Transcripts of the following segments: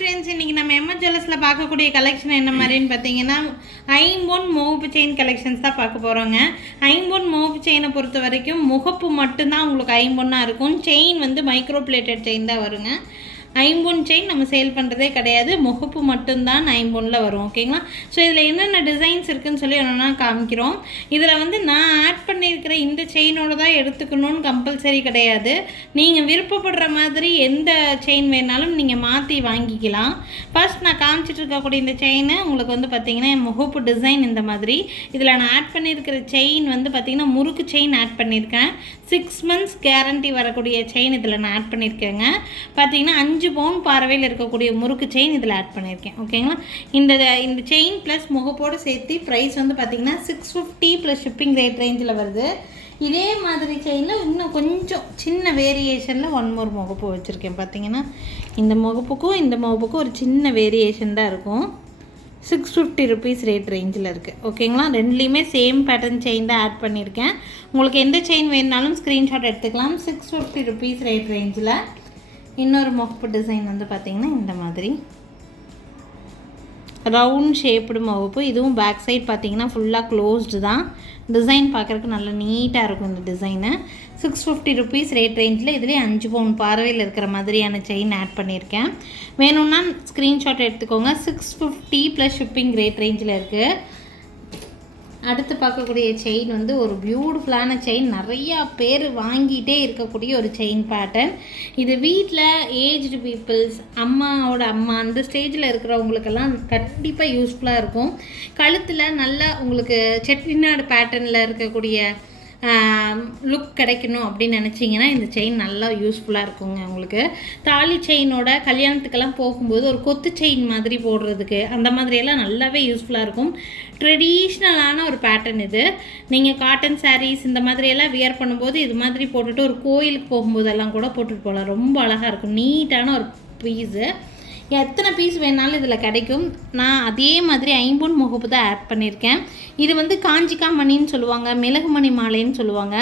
Friends, இன்றைக்கி நம்ம MS ஜுவல்லர்ஸில் பார்க்கக்கூடிய கலெக்ஷன் என்ன மாதிரின்னு பார்த்தீங்கன்னா ஐம்பொன் மோப்பு செயின் கலெக்ஷன்ஸ் தான் பார்க்க போகிறோங்க. ஐம்பொன் மோப்பு செயினை பொறுத்த வரைக்கும் முகப்பு மட்டும்தான் உங்களுக்கு ஐம்பொன்னாக இருக்கும். செயின் வந்து மைக்ரோ பிளேட்டட் செயின் தான் வருங்க. ஐம்பொன் செயின் நம்ம சேல் பண்ணுறதே கிடையாது, முகப்பு மட்டும்தான் ஐம்பொன்னில் வரும். ஓகேங்களா? ஸோ இதில் என்னென்ன டிசைன்ஸ் இருக்குதுன்னு சொல்லி ஒன்றா காமிக்கிறோம். இதில் வந்து நான் ஆட் பண்ணியிருக்கிற இந்த செயினோட தான் எடுத்துக்கணும்னு கம்பல்சரி கிடையாது. நீங்கள் விருப்பப்படுற மாதிரி எந்த செயின் வேணாலும் நீங்கள் மாற்றி வாங்கிக்கலாம். ஃபர்ஸ்ட் நான் காமிச்சிட்டு இருக்கக்கூடிய இந்த செயினை உங்களுக்கு வந்து பார்த்திங்கன்னா முகப்பு டிசைன் இந்த மாதிரி. இதில் நான் ஆட் பண்ணியிருக்கிற செயின் வந்து பார்த்திங்கன்னா முறுக்கு செயின் ஆட் பண்ணியிருக்கேன். 6 months கேரண்டி வரக்கூடிய செயின் இதில் நான் ஆட் பண்ணியிருக்கேங்க. பார்த்திங்கன்னா 5 பவுன் பார்வையில் இருக்கக்கூடிய முறுக்கு செயின் இதில் ஆட் பண்ணியிருக்கேன். ஓகேங்களா? இந்த செயின் ப்ளஸ் முகப்போடு சேர்த்து ப்ரைஸ் வந்து பார்த்திங்கன்னா 650 ப்ளஸ் ஷிப்பிங் ரேட் ரேஞ்சில் வருது. இதே மாதிரி செயினில் இன்னும் கொஞ்சம் சின்ன வேரியேஷனில் 1 more முகப்பு வச்சுருக்கேன். பார்த்திங்கன்னா இந்த முகப்புக்கும் ஒரு சின்ன வேரியேஷன் தான் இருக்கும். 650 rupees ரேட் ரேஞ்சில் இருக்குது. ஓகேங்களா? ரெண்டுலேயுமே சேம் பேட்டர்ன் செயின் தான் ஆட் பண்ணியிருக்கேன். உங்களுக்கு எந்த செயின் வேணுனாலும் ஸ்க்ரீன்ஷாட் எடுத்துக்கலாம். 650 rupees ரேட் ரேஞ்சில். இன்னொரு முகப்பு டிசைன் வந்து பார்த்திங்கன்னா இந்த மாதிரி ரவுண்ட் ஷேப்டு முகப்பு. இதுவும் பேக் சைட் பார்த்திங்கன்னா ஃபுல்லாக க்ளோஸ்டு தான். டிசைன் பார்க்குறதுக்கு நல்லா நீட்டாக இருக்கும் இந்த டிசைனு. 650 rupees ரேட் ரேஞ்சில் இதுலேயே 5 பவுன் பார்வையில் இருக்கிற மாதிரியான செயின் ஆட் பண்ணியிருக்கேன். வேணும்னா ஸ்க்ரீன்ஷாட் எடுத்துக்கோங்க. 650 ப்ளஸ் ஷிப்பிங் ரேட் ரேஞ்சில் இருக்குது. அடுத்து பார்க்கக்கூடிய செயின் வந்து ஒரு பியூட்டிஃபுல்லான செயின். நிறையா பேர் வாங்கிட்டே இருக்கக்கூடிய ஒரு செயின் பேட்டர்ன். இது வீட்டில் ஏஜ்டு பீப்புள்ஸ், அம்மாவோட அம்மா அந்த ஸ்டேஜில் இருக்கிறவங்களுக்கெல்லாம் கண்டிப்பாக யூஸ்ஃபுல்லாக இருக்கும். கழுத்தில் நல்லா உங்களுக்கு செட்டிநாடு பேட்டர்னில் இருக்கக்கூடிய லுக் கிடைக்கணும் அப்படின்னு நினச்சிங்கன்னா இந்த செயின் நல்லா யூஸ்ஃபுல்லாக இருக்குங்க. உங்களுக்கு தாலி செயினோட கல்யாணத்துக்கெல்லாம் போகும்போது ஒரு கொத்து செயின் மாதிரி போடுறதுக்கு அந்த மாதிரியெல்லாம் நல்லாவே யூஸ்ஃபுல்லாக இருக்கும். ட்ரெடிஷ்னலான ஒரு பேட்டர்ன் இது. நீங்கள் காட்டன் சாரீஸ் இந்த மாதிரியெல்லாம் வியர் பண்ணும்போது இது மாதிரி போட்டுட்டு ஒரு கோயிலுக்கு போகும்போதெல்லாம் கூட போட்டுட்டு போகலாம். ரொம்ப அழகாக இருக்கும். நீட்டான ஒரு பீஸு. எத்தனை பீஸ் வேணாலும் இதில் கிடைக்கும். நான் அதே மாதிரி ஐம்பொன் முகப்பு தான் ஆட் பண்ணியிருக்கேன். இது வந்து காஞ்சிக்கா மணின்னு சொல்லுவாங்க, மிளகு மணி மாலைன்னு சொல்லுவாங்க.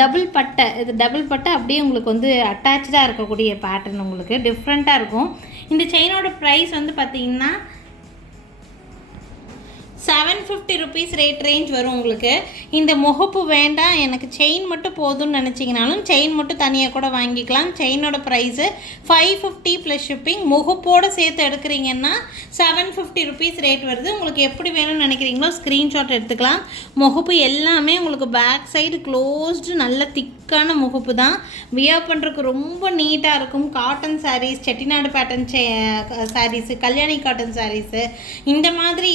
டபுள் பட்டை, இது டபுள் பட்டை அப்படியே உங்களுக்கு வந்து அட்டாச்சாக இருக்கக்கூடிய பேட்டர்ன் உங்களுக்கு டிஃப்ரெண்ட்டாக இருக்கும். இந்த செயினோட ப்ரைஸ் வந்து பார்த்திங்கன்னா 750 rupees ரேட் ரேஞ்ச் வரும் உங்களுக்கு. இந்த முகப்பு வேண்டாம், எனக்கு செயின் மட்டும் போதும்னு நினச்சிங்கனாலும் செயின் மட்டும் தனியாக கூட வாங்கிக்கலாம். செயினோட ப்ரைஸு 550 ப்ளஸ் ஷிப்பிங். முகப்போடு சேர்த்து எடுக்கிறீங்கன்னா 750 rupees ரேட் வருது. உங்களுக்கு எப்படி வேணும்னு நினைக்கிறீங்களோ ஸ்க்ரீன்ஷாட் எடுத்துக்கலாம். முகப்பு எல்லாமே உங்களுக்கு பேக் சைடு க்ளோஸ்டு நல்ல திக்கான முகப்பு தான். வியர் பண்ணுறதுக்கு ரொம்ப நீட்டாக இருக்கும். Cotton saris, Chettinad pattern saris, Kalyani cotton saris இந்த மாதிரி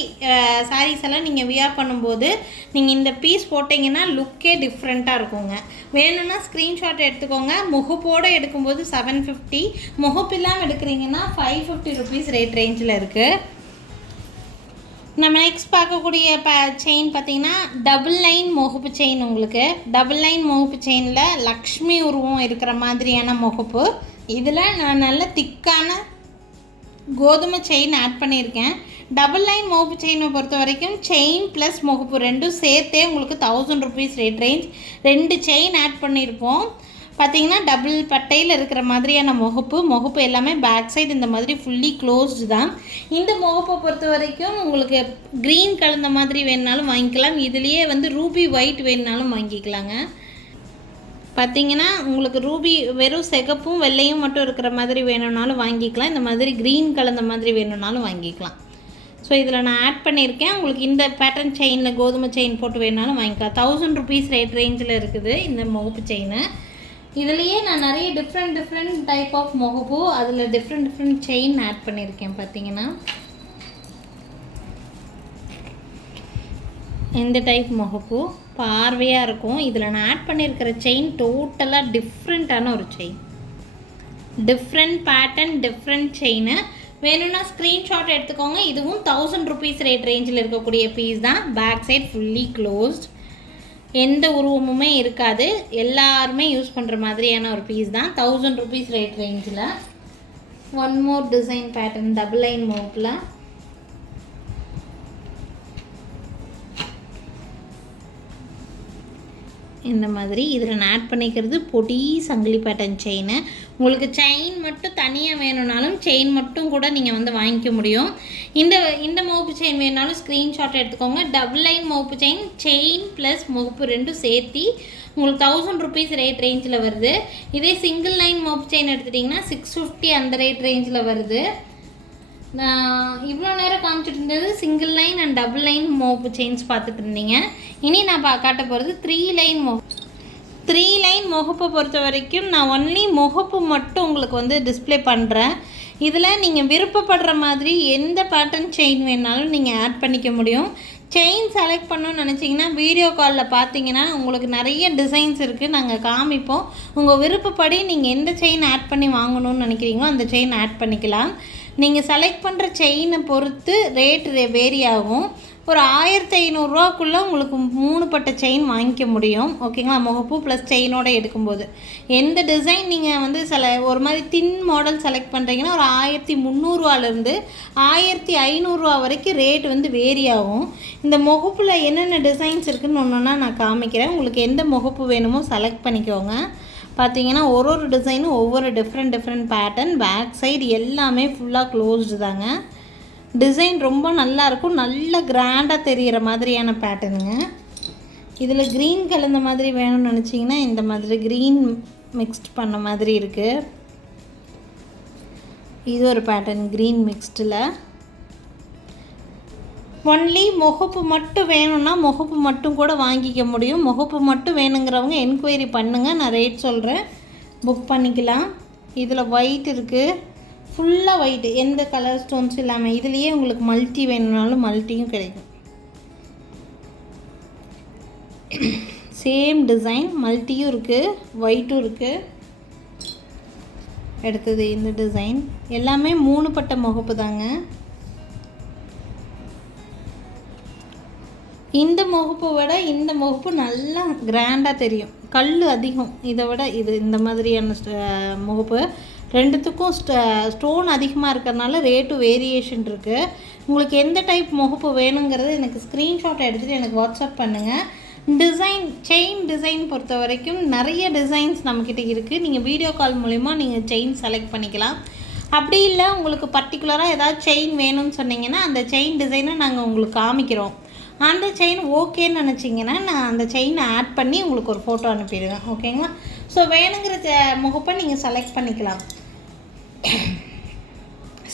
சாரீஸ் எல்லாம் நீங்கள் வியர் பண்ணும்போது நீங்கள் இந்த பீஸ் போட்டிங்கன்னா லுக்கே டிஃப்ரெண்ட்டாக இருக்குங்க. வேணும்னா ஸ்க்ரீன்ஷாட் எடுத்துக்கோங்க. முகப்போடு எடுக்கும்போது 750, முகப்பு இல்லாமல் எடுக்கிறீங்கன்னா 550 rupees ரேட் ரேஞ்சில் இருக்குது. நம்ம நெக்ஸ்ட் பார்க்கக்கூடிய செயின் பார்த்திங்கன்னா டபுள் லைன் முகப்பு செயின். உங்களுக்கு டபுள் லைன் முகப்பு செயினில் லக்ஷ்மி உருவம் இருக்கிற மாதிரியான முகப்பு. இதில் நான் நல்ல திக்கான கோதுமை செயின் ஆட் பண்ணியிருக்கேன். டபுள் லைன் முகப்பு செயினை பொறுத்த வரைக்கும் செயின் ப்ளஸ் முகப்பு ரெண்டும் சேர்த்தே உங்களுக்கு 1000 rupees rate range. 2 chain add பண்ணியிருப்போம். பார்த்திங்கன்னா டபுள் பட்டையில் இருக்கிற மாதிரியான முகப்பு எல்லாமே பேக் சைடு இந்த மாதிரி ஃபுல்லி க்ளோஸ்டு தான். இந்த முகப்பை பொறுத்த வரைக்கும் உங்களுக்கு க்ரீன் கலந்த மாதிரி வேணுனாலும் வாங்கிக்கலாம். இதுலேயே வந்து ரூபி ஒயிட் வேணுனாலும் வாங்கிக்கலாங்க. பார்த்திங்கன்னா உங்களுக்கு ரூபி வெறும் சிகப்பும் வெள்ளையும் மட்டும் இருக்கிற மாதிரி வேணும்னாலும் வாங்கிக்கலாம். இந்த மாதிரி க்ரீன் கலந்த மாதிரி வேணும்னாலும் வாங்கிக்கலாம். ஸோ இதில் நான் ஆட் பண்ணியிருக்கேன். உங்களுக்கு இந்த பேட்டர்ன் செயினில் கோதுமை செயின் போட்டு வேணுனாலும் வாங்கிக்கலாம். 1000 rupees ரேட் ரேஞ்சில் இருக்குது இந்த முகப்பு செயின். இதுலேயே நான் நிறைய டிஃப்ரெண்ட் டைப் ஆஃப் முகப்பு, அதில் டிஃப்ரெண்ட் செயின் ஆட் பண்ணியிருக்கேன். பார்த்திங்கன்னா இந்த டைப் முகப்பு பார்வையாக இருக்கும். இதில் நான் ஆட் பண்ணியிருக்கிற செயின் டோட்டலாக டிஃப்ரெண்ட்டான ஒரு chain. Different pattern, different chain. வேணும்னா ஸ்க்ரீன்ஷாட் எடுத்துக்கோங்க. இதுவும் 1000 rupees ரேட் ரேஞ்சில் இருக்கக்கூடிய பீஸ் தான். பேக் சைட் ஃபுல்லி க்ளோஸ்ட், எந்த உருவமுமே இருக்காது. எல்லாருமே யூஸ் பண்ணுற மாதிரியான ஒரு பீஸ் தான். 1000 rupees ரேட் ரேஞ்சில். 1 more design pattern double line முகப்பில். இந்த மாதிரி இதில் நான் ஆட் பண்ணிக்கிறது பொடி சங்கிலி பேட்டர்ன் செயின். உங்களுக்கு செயின் மட்டும் தனியாக வேணும்னாலும் செயின் மட்டும் கூட நீங்கள் வந்து வாங்கிக்க முடியும். இந்த முகப்பு செயின் வேணுனாலும் ஸ்க்ரீன்ஷாட் எடுத்துக்கோங்க. டபுள் லைன் முகப்பு செயின் ப்ளஸ் முகப்பு ரெண்டும் சேர்த்தி உங்களுக்கு 1000 rupees ரேட் ரேஞ்சில் வருது. இதே சிங்கிள் லைன் முகப்பு செயின் எடுத்துட்டிங்கன்னா 650 அந்த ரேட் ரேஞ்சில் வருது. நான் இவ்வளோ நேரம் காமிச்சிட்டு இருந்தது single line and double line மோப்பு செயின்ஸ் பார்த்துட்டு இருந்தீங்க. இனி நான் காட்ட போகிறது 3 லைன் முகப்பை பொறுத்த வரைக்கும் நான் ஒன்லி முகப்பு மட்டும் உங்களுக்கு வந்து டிஸ்பிளே பண்ணுறேன். இதில் நீங்கள் விருப்பப்படுற மாதிரி எந்த பேட்டர்ன் செயின் வேணாலும் நீங்கள் ஆட் பண்ணிக்க முடியும். செயின் செலக்ட் பண்ணணும்னு நினச்சிங்கன்னா வீடியோ காலில் பார்த்தீங்கன்னா உங்களுக்கு நிறைய டிசைன்ஸ் இருக்குது, நாங்கள் காமிப்போம். உங்கள் விருப்பப்படி நீங்கள் எந்த செயின் ஆட் பண்ணி வாங்கணும்னு நினைக்கிறீங்களோ அந்த செயின் ஆட் பண்ணிக்கலாம். நீங்கள் செலக்ட் பண்ணுற செயினை பொறுத்து ரேட் வேரி ஆகும். ஒரு 1500 உங்களுக்கு 3 பட்ட செயின் வாங்கிக்க முடியும். ஓகேங்களா, முகப்பு ப்ளஸ் செயினோடு எடுக்கும்போது எந்த டிசைன் நீங்கள் வந்து ஒரு மாதிரி தின் மாடல் செலக்ட் பண்ணுறீங்கன்னா ஒரு 1300 1500 வரைக்கும் ரேட் வந்து வேரி ஆகும். இந்த முகப்பில் என்னென்ன டிசைன்ஸ் இருக்குதுன்னு ஒன்றுன்னா நான் காமிக்கிறேன். உங்களுக்கு எந்த முகப்பு வேணுமோ செலக்ட் பண்ணிக்கோங்க. பார்த்தீங்கன்னா ஒரு டிசைனும் ஒவ்வொரு டிஃப்ரெண்ட் பேட்டர்ன். பேக் சைடு எல்லாமே ஃபுல்லாக க்ளோஸ்டு தாங்க. டிசைன் ரொம்ப நல்லாயிருக்கும், நல்ல கிராண்டாக தெரிகிற மாதிரியான பேட்டர்னுங்க. இதில் க்ரீன் கலந்த மாதிரி வேணும்னு நினச்சிங்கன்னா இந்த மாதிரி க்ரீன் மிக்ஸ்ட் பண்ண மாதிரி இருக்குது. இது ஒரு பேட்டர்ன் க்ரீன் மிக்ஸ்டில். ஒன்லி முகப்பு மட்டும் வேணும்னா முகப்பு மட்டும் கூட வாங்கிக்க முடியும். முகப்பு மட்டும் வேணுங்கிறவங்க என்கொயரி பண்ணுங்கள், நான் ரேட் சொல்கிறேன், புக் பண்ணிக்கலாம். இதில் ஒயிட் இருக்குது, ஃபுல்லாக ஒயிட்டு, எந்த கலர் ஸ்டோன்ஸ் இல்லாமல். இதுலேயே உங்களுக்கு மல்டி வேணும்னாலும் மல்டியும் கிடைக்கும். சேம் டிசைன் மல்டியும் இருக்குது, ஒயிட்டும் இருக்குது. அடுத்தது இந்த டிசைன் எல்லாமே 3 பட்ட முகப்பு தாங்க. இந்த முகப்பை விட இந்த முகப்பு நல்லா கிராண்டாக தெரியும், கல் அதிகம். இதை விட இந்த மாதிரியான முகப்பு ரெண்டுத்துக்கும் ஸ்டோன் அதிகமாக இருக்கிறதுனால ரேட்டும் வேரியேஷன் இருக்குது. உங்களுக்கு எந்த டைப் முகப்பு வேணுங்கிறது எனக்கு ஸ்க்ரீன்ஷாட் எடுத்துகிட்டு எனக்கு வாட்ஸ்அப் பண்ணுங்கள். செயின் டிசைன் பொறுத்த வரைக்கும் நிறைய டிசைன்ஸ் நம்மக்கிட்ட இருக்குது. நீங்கள் வீடியோ கால் மூலிமா நீங்கள் செயின் செலக்ட் பண்ணிக்கலாம். அப்படி இல்லை உங்களுக்கு பர்டிகுலராக ஏதாவது செயின் வேணும்னு சொன்னீங்கன்னா அந்த செயின் டிசைனை நாங்கள் உங்களுக்கு காமிக்கிறோம். அந்த செயின் ஓகேன்னு நினச்சிங்கன்னா நான் அந்த செயினை ஆட் பண்ணி உங்களுக்கு ஒரு ஃபோட்டோ அனுப்பிடுவேன். ஓகேங்களா, ஸோ வேணுங்கிற முகப்பை நீங்கள் செலக்ட் பண்ணிக்கலாம்.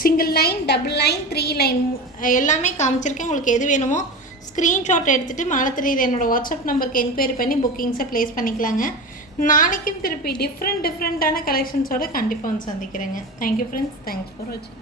Single line, double line, 3 line எல்லாமே காமிச்சிருக்கேன். உங்களுக்கு எது வேணுமோ ஸ்க்ரீன்ஷாட் எடுத்துகிட்டு மேலே தெரியுது என்னோடய வாட்ஸ்அப் நம்பருக்கு என்கொயரி பண்ணி புக்கிங்ஸை ப்ளேஸ் பண்ணிக்கலாங்க. நாளைக்கும் திருப்பி டிஃப்ரெண்ட்டான கலெக்ஷன்ஸோடு கண்டிப்பாக வந்து சந்திக்கிறேங்க. தேங்க்யூ ஃப்ரெண்ட்ஸ், தேங்க்ஸ் ஃபார் வாட்சிங்.